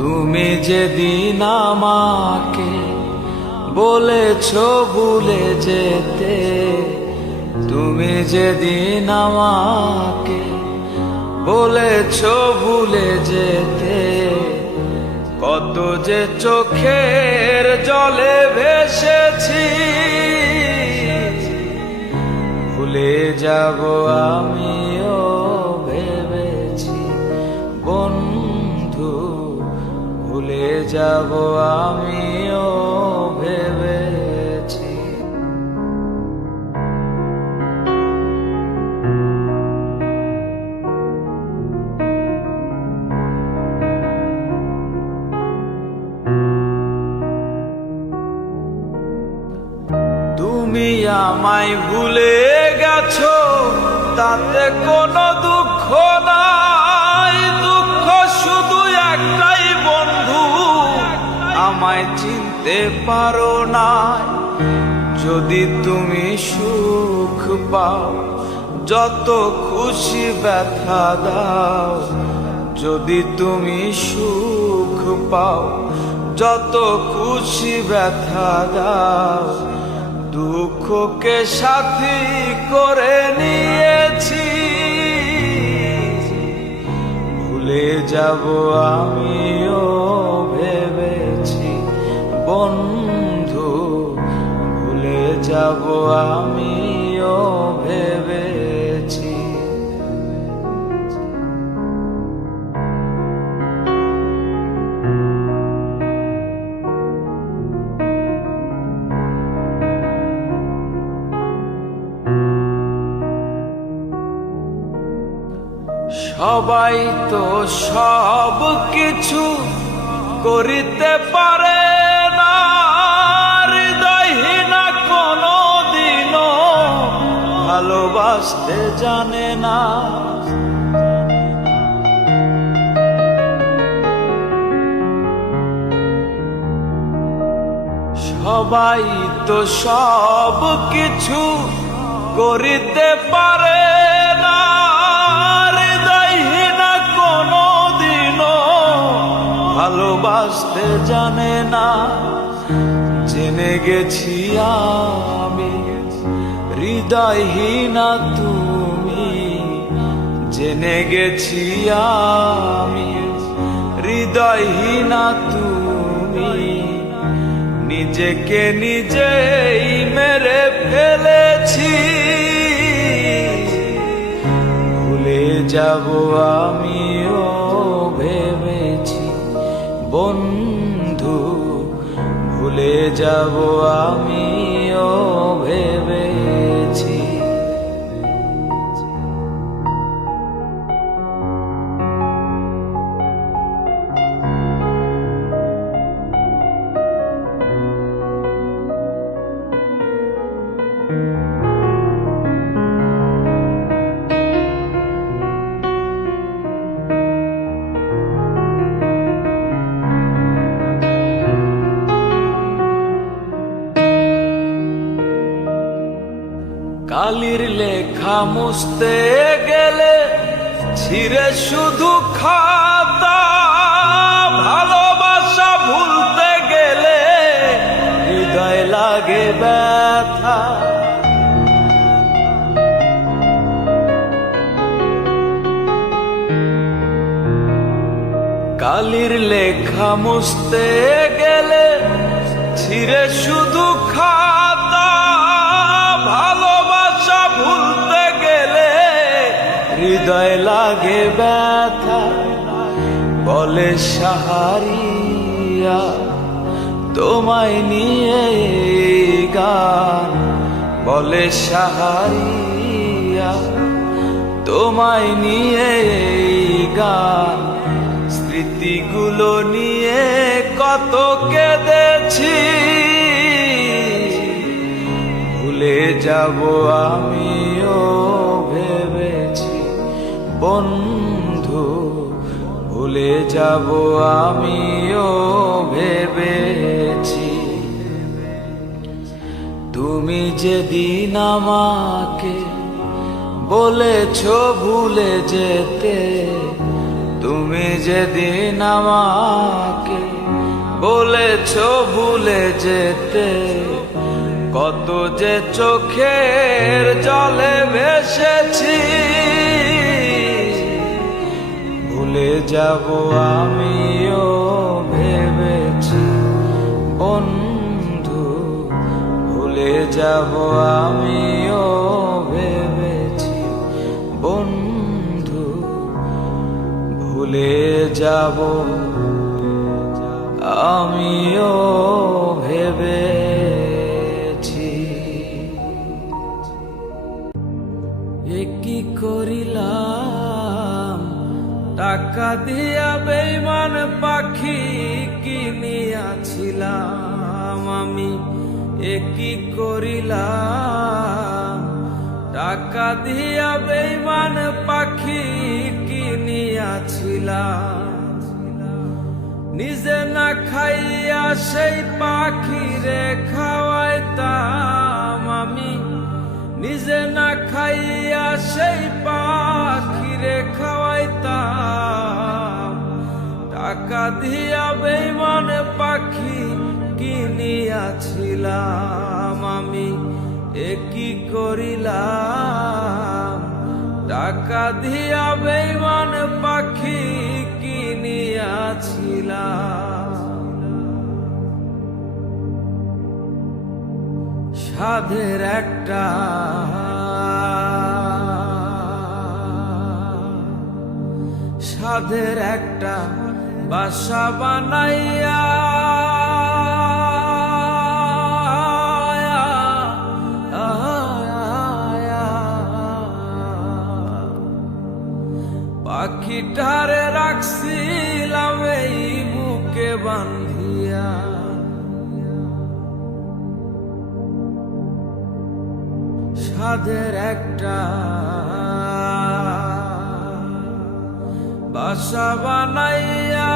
তুমি যেদিন আমাকে বলেছো ভুলে যেতে, তুমি যেদিন আমাকে বলেছো ভুলে যেতে, কত যে চোখের জলে ভেসেছি, ভুলে যাব আমিও ভেবেছি বন্ধু, ভুলে যাব আমিও ভেবেছি। তুমি আমায় ভুলে গেছো তাতে কোনো দুঃখ নাই, দুঃখ শুধু একটাই বন্ধু, আমায় চিনতে পারো না। যদি তুমি সুখ পাও যত খুশি ব্যথা দাও, যদি তুমি সুখ পাও যত খুশি ব্যথা দাও, দুঃখকে সাথী করে নিয়েছি, ভুলে যাব আমিও ভেবেছি বন্ধু, ভুলে যাব আমিও ভেবেছি। সবাই তো সব কিছু করিতে পারে না, হৃদয়হীনা কোনো দিনও ভালোবাসতে জানে না। সবাই তো সব কিছু করিতে পারে না, হৃদয়হীনা কোনো দিনও ভালোবাসতে জানে না। জেনে গেছি আমি হৃদয়হীনা তুমি, জেনে গেছি আমি হৃদয়হীনা তুমি, নিজেকে নিজেই মেরে ফেলেছি, ভুলে যাব আমিও ভেবেছি বন্ধু, ভুলে যাব আমিও ভেবেছি। কালির লেখা মুছতে গেলে ছিঁড়ে শুধু খাতা, ভালোবাসা ভুলতে গেলে হৃদয় লাগে ব্যথা। কালির লেখা মুছতে গেলে ছিঁড়ে শুধু খাতা, ভালোবাসা ভুলতে গেলে হৃদয় লাগে ব্যথা। বলে সাহারিয়া তোমায় নিয়ে গান, বলে সাহারিয়া তোমায় নিয়ে গান, স্মৃতিগুলো নিয়ে কত কেঁদেছি, ভুলে যাব আমিও ভেবেছি বন্ধু, ভুলে যাব আমিও ভেবেছি। তুমি যেদিন আমাকে বলেছো ভুলে যেতে, তুমি যেদিন আমাকে বলেছ ভুলে যেতে, কত যে চোখের জলে ভেসেছি। ভুলে যাব আমিও ভেবেছি বন্ধু, ভুলে যাব আমিও ভেবেছি বন্ধু, ভুলে যাব আমিও ভেবেছি। এ কি করিলাম, টাকা দিয়া বেঈমান পাখি কিনিয়াছিলাম আমি। এ কি করিলাম, টাকা দিয়া বেঈমান পাখি কিনিয়াছিলাম। নিজে না খাইয়া সেই পাখিরে খাওয়াইতাম আমি। নিজে না খাইয়া সেই পাখিরে খাওয়াইতাম। টাকা দিয়া বেঈমান পাখি কিনিয়াছিলাম আমি। এ কি করিলাম, টাকা দিয়া বেঈমান পাখি কিনিয়াছিলাম। সাধের একটা বাসা বানাইয়া পাখিটারে রাখছিলাম এই বুকে বান্ধিয়া। সাধের একটা বাসা বানাইয়া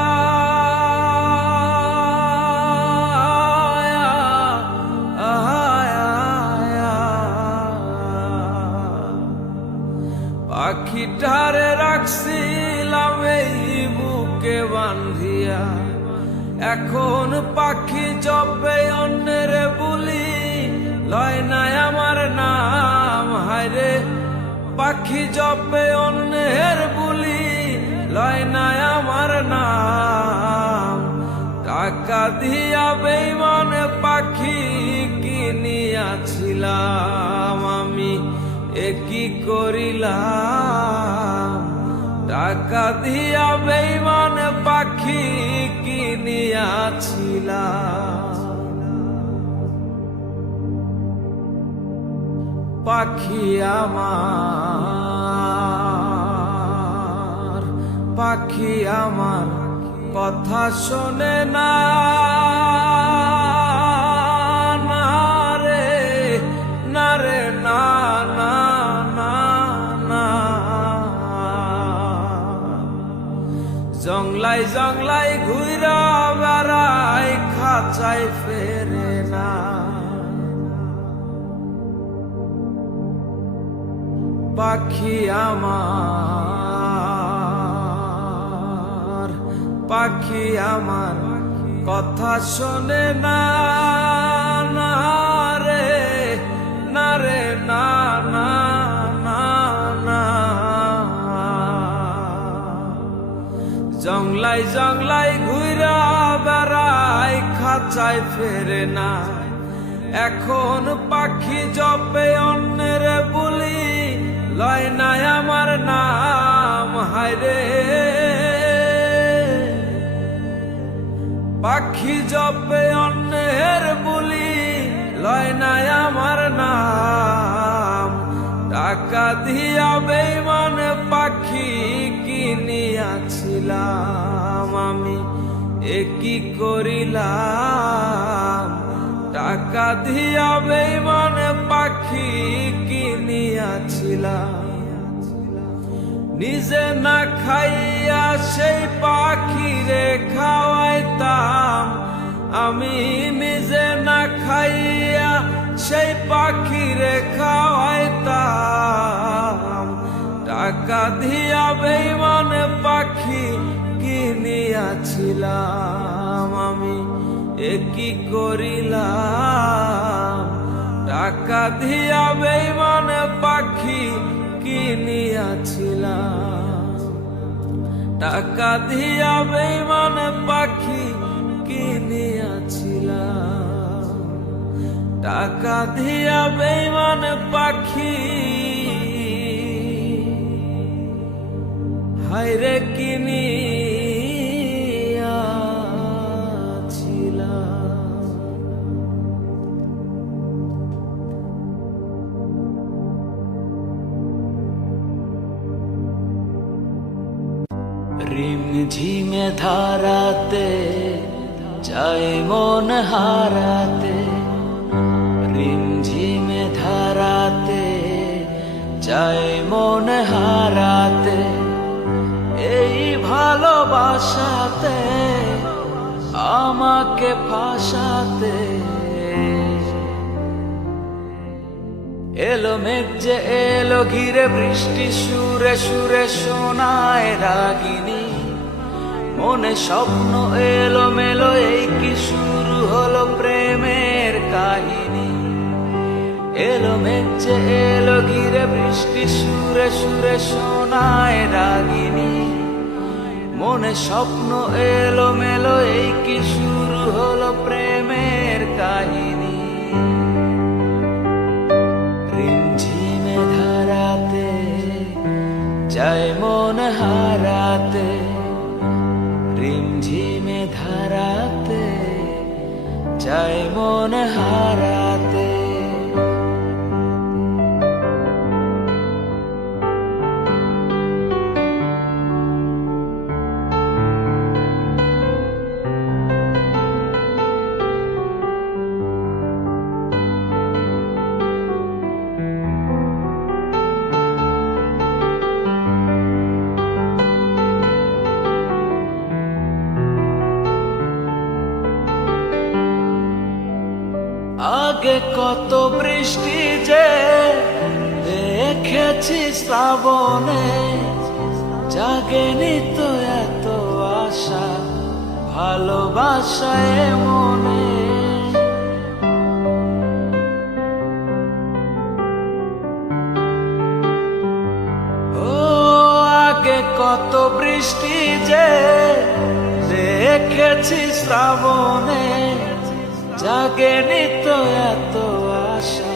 পাখিটারে রাখছিলাম এই বুকে বান্ধিয়া। এখন পাখি জপে অন্যের বুলি, লয় নাই আমার নাম। হায়রে পাখি জপে অন্যের বুলি, লয় নাই আমার নাম। টাকা দিয়া বেঈমান পাখি কিনিয়াছিলাম আমি। এ কি করিলাম, টাকা দিয়া বেঈমান পাখি কিনিয়াছিলাম। পাখি আমার, পাখি আমার কথা শোনে না। না রে, না রে, না, না, না, না। জংলাই জংলাই ঘুইরা বেড়াই, খাঁচায় ফেরে না। পাখি আমার, পাখি আমার কথা শোনে না। না রে, না রে, না, না, না, না। জংলাই জংলাই ঘুইরা বেড়াই, খাঁচায় ফেরে না। এখন পাখি জপে অন্যের বুলি, লয় নাই আমার নাম। হায়রে পাখি জপে অন্যের বুলি, লয় নাই আমার নাম। টাকা দিয়া বেঈমান পাখি কিনিয়াছিলাম আমি। এ কি করিলাম, টাকা দিয়া বেঈমান পাখি কিনিয়াছিলাম। নিজে না খাইয়া সেই পাখিরে খাওয়াইতাম আমি। নিজে না খাইয়া সেই পাখিরে খাওয়াইতাম। টাকা দিয়া বেঈমান পাখি নিয়াছিলাম আমি, কি করিলাম? টাকা দিয়া বেঈমান পাখি কিনিয়াছিলাম, টাকা দিয়া বেঈমান পাখি কিনিয়াছিলাম, টাকা দিয়া বেঈমান পাখি হায়রে কিনিয়াছিলাম। রিমঝিমে ধারাতে যায় মন হারাতে, রিমঝিমে ধারাতে যায় মন হারাতে, এই ভালোবাসাতে আমাকে ফাঁসাতে। এলো মেঘ যে এলো ঘিরে, বৃষ্টি সুরে সুরে শোনায় রাগিনী, মনে স্বপ্ন এলো মেলো, এই কি শুরু হলো প্রেমের কাহিনী। এলো মেঘ যে এলো ঘিরে, বৃষ্টি সুরে সুরে শোনায় রাগিনী, মনে স্বপ্ন এলো মেলো, এই কি শুরু হলো প্রেমের কাহিনী। রিমঝিমে ধারাতে যায় মন হারাতে, রিমঝিমে ধারাতে যায় মন হারাতে। আগে কত বৃষ্টি যে দেখেছি শ্রাবণে, জাগেনি তো এত আশা ভালোবাসায় মনে। ও আগে কত বৃষ্টি যে দেখেছি শ্রাবণে, জাগেনি তো এত আশা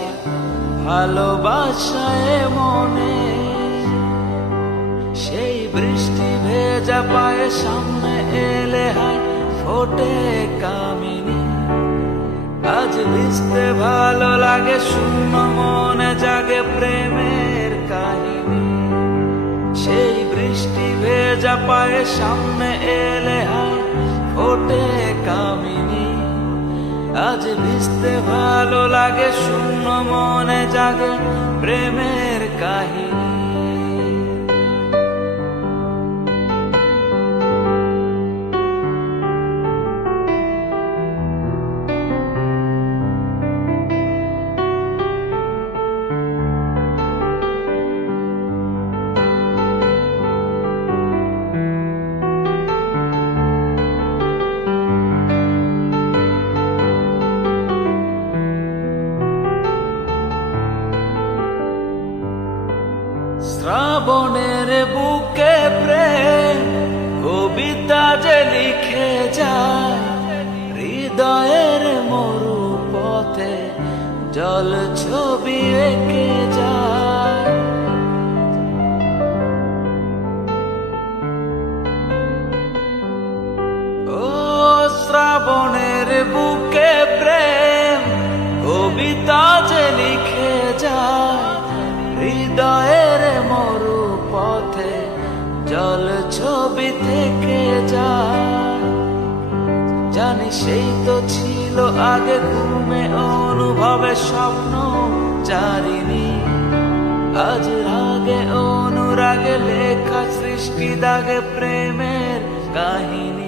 ভালোবাসায় মনে। সেই বৃষ্টি ভেজা পায়ে সামনে এলে হায় ফোটে কামিনী, আজ ভিজতে ভালো লাগে, শূন্য মনে জাগে প্রেমের কাহিনী। সেই বৃষ্টি ভেজা পায়ে সামনে এলে হায় ফোটে কামিনী, আজ ভিজতে ভালো লাগে, শূন্য মনে জাগে প্রেমের কাহিনী। শ্রাবণের বুকে প্রেম কবিতা যে লিখে যায়, হৃদয়ের মরু পথে জল ছবি এঁকে যায়। ও শ্রাবণের বুকে প্রেম কবিতা যে লিখে যায়, হৃদয়ের মরু পথে জল ছবি থেকে যায়। জানি সেই তো ছিল আগে ঘুমে অনুভবে স্বপ্ন চারিণী, আজ রাগে অনুরাগে লেখা সৃষ্টি দাগে প্রেমের কাহিনী।